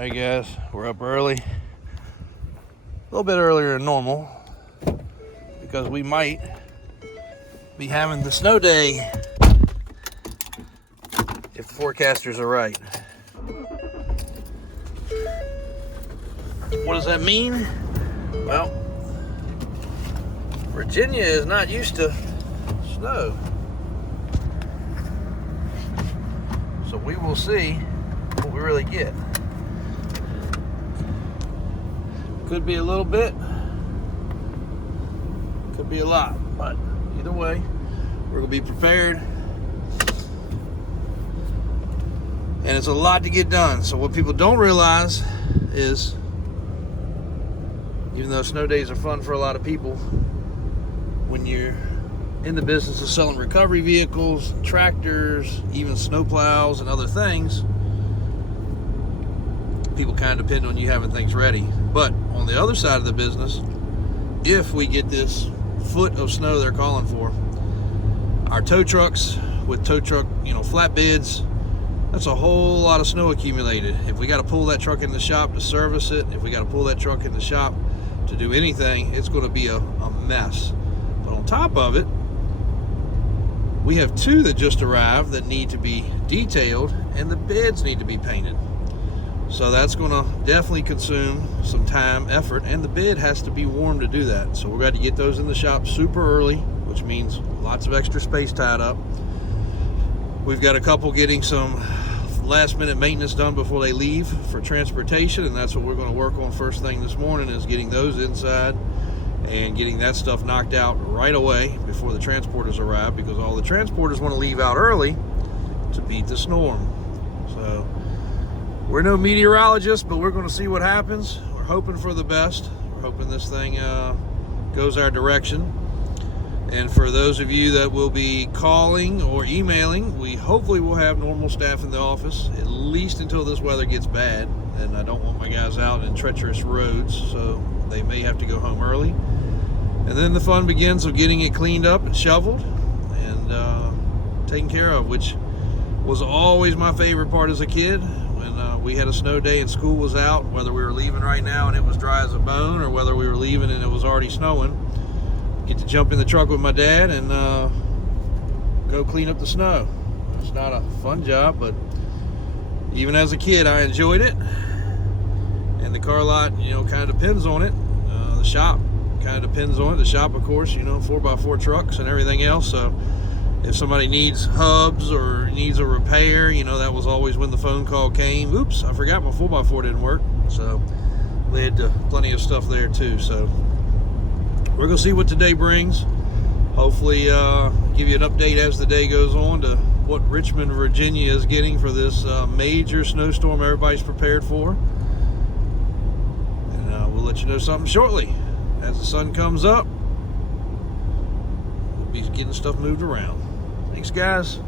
Hey guys, we're up early. A little bit earlier than normal because we might be having the snow day if the forecasters are right. What does that mean? Well, Virginia is not used to snow. So we will see what we really get. Could be a little bit, could be a lot, but either way, we're gonna be prepared. And it's a lot to get done. So what people don't realize is, even though snow days are fun for a lot of people, when you're in the business of selling recovery vehicles, tractors, even snow plows and other things, people kind of depend on you having things ready. But on the other side of the business, if we get this foot of snow they're calling for, our tow trucks with tow truck, flatbeds, that's a whole lot of snow accumulated. If we got to pull that truck in the shop to service it, if we got to pull that truck in the shop to do anything, it's going to be a mess. But on top of it, we have two that just arrived that need to be detailed, and the beds need to be painted. So that's going to definitely consume some time, effort, and the bed has to be warm to do that. So we're going to get those in the shop super early, which means lots of extra space tied up. We've got a couple getting some last minute maintenance done before they leave for transportation, and that's what we're going to work on first thing this morning, is getting those inside and getting that stuff knocked out right away before the transporters arrive, because all the transporters want to leave out early to beat the storm. So we're no meteorologists, but we're going to see what happens. We're hoping for the best. We're hoping this thing goes our direction. And for those of you that will be calling or emailing, we hopefully will have normal staff in the office, at least until this weather gets bad. And I don't want my guys out in treacherous roads, so they may have to go home early. And then the fun begins of getting it cleaned up and shoveled and taken care of, which was always my favorite part as a kid. When we had a snow day and school was out, whether we were leaving right now and it was dry as a bone, or whether we were leaving and it was already snowing, get to jump in the truck with my dad and go clean up the snow. It's not a fun job, but even as a kid I enjoyed it. And the car lot, kind of depends on it. The shop kind of depends on it. The shop, of course, 4x4 trucks and everything else. So if somebody needs hubs or needs a repair, that was always when the phone call came. Oops, I forgot my 4x4 didn't work. So led to plenty of stuff there too. So we're going to see what today brings. Hopefully give you an update as the day goes on to what Richmond, Virginia is getting for this major snowstorm everybody's prepared for. And we'll let you know something shortly. As the sun comes up, we'll be getting stuff moved around. Thanks, guys.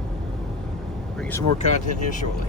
Bring you some more content here shortly.